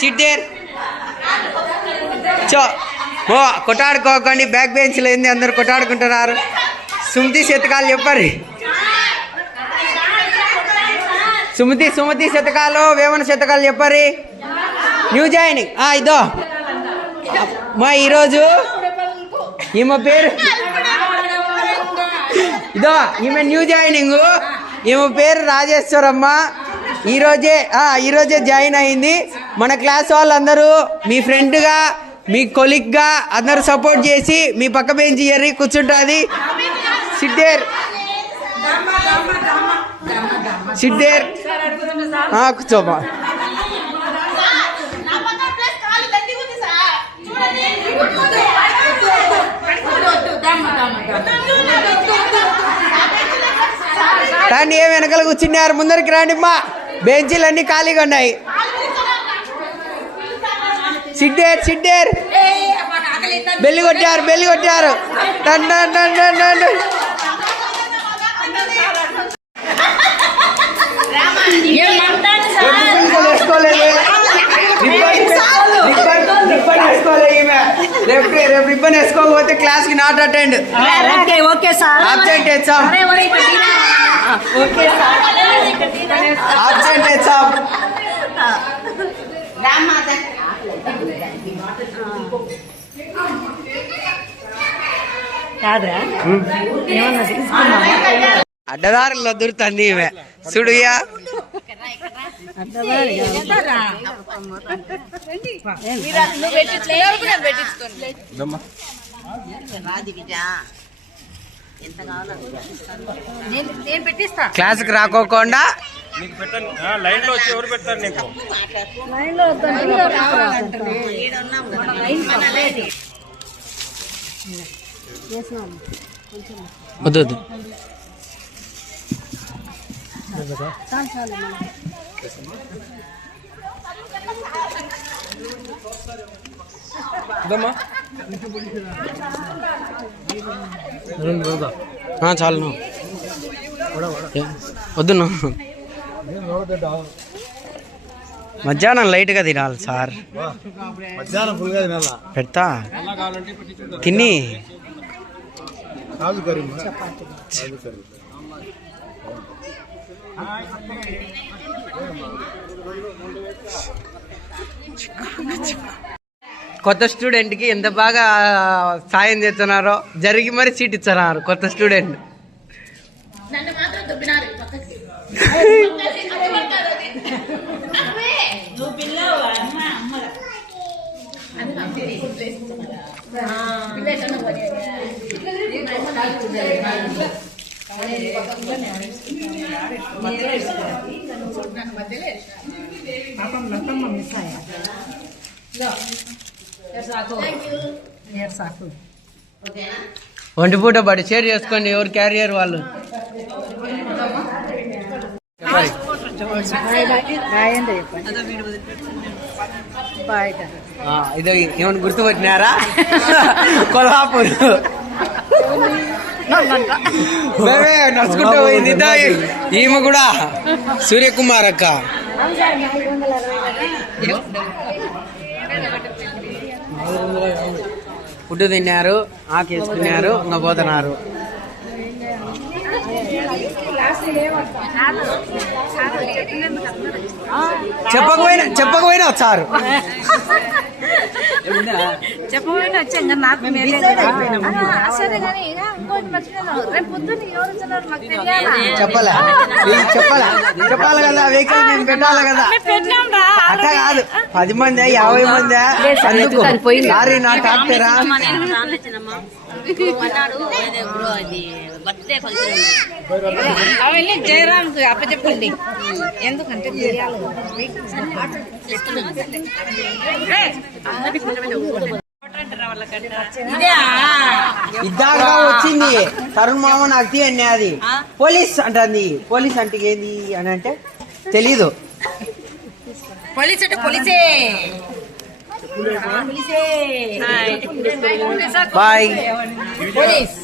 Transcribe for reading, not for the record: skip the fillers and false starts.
SIT there చో ఓ కొట్టాడుకోకండి. Back బెంచ్లో ఏంది అందరు కొట్టాడుకుంటున్నారు. సుమతి శతకాలు చెప్పండి. సుమతి శతకాలు వేమన శతకాలు చెప్పరి. న్యూ జాయినింగ్ ఇదో మా ఈరోజు ఈమె పేరు ఇదో ఈమె న్యూ జాయినింగ్. ఈమె పేరు రాజేశ్వరమ్మ. ఈరోజే జాయిన్ అయింది. మన క్లాస్ వాళ్ళందరూ మీ ఫ్రెండ్గా మీ కొలిగ్గా అందరూ సపోర్ట్ చేసి మీ పక్క బెంచ్ ఎర్రి కూర్చుంటుంది. సిట్ దేర్ కూర్చోమా. రండి, ఏం వెనకాల కూర్చున్నారు, ముందరికి రండి అమ్మా. బెంచీలు అన్నీ ఖాళీగా ఉన్నాయి. సిట్ దేర్ బెల్లి కొట్టారు. రేపు రిబ్బన్ వేసుకోకపోతే క్లాస్ కి నాట్ అటెండ్. Absent exam. అడ్డదారుల్లో దొరుకుతుంది ఈమె చూడుయా. క్లాస్కి రాకోకుండా వద్దు. చాలు వద్దు. మధ్యాహ్నం లైట్గా తినాలి సార్. పెడతా తిని కొత్త స్టూడెంట్కి ఎంత బాగా సాయం చేస్తున్నారో జరిగి మరి సీట్ ఇస్తున్నారు కొత్త స్టూడెంట్. ఒంటి పూట బడి షేర్ చేసుకోండి, ఎవరు క్యారియర్ వాళ్ళు. ఇదో ఏమైనా గుర్తుపట్టినారా? కొల్హాపూర్ నడుచుకుంటూ పోయింది. ఈమె కూడా సూర్యకుమార్ అక్క. ఫుడ్ తిన్నారు, ఆకేసుకున్నారు, ఇంకా పోతున్నారు. చెప్పకపోయినా వచ్చారు. చెప్పబోయినా వచ్చా నాకు చెప్పాలి కదా, వెహికల్ నేను పెట్టాలి కదా. అట్లా కాదు, 10 మంది 50 మంది అందుకు లారీ నా టాక్టరా. అవన్నీ జయరామ్కి అప్పచెప్పండి, ఎందుకంటే ఇద్దాగా వచ్చింది తరుణ్ మామ నాకు తీయండి. అది పోలీస్ అంటుంది. పోలీస్ అంటే ఏంది అని అంటే తెలీదు. పోలీస్ అంటే పోలీసే. బాయ్. పోలీస్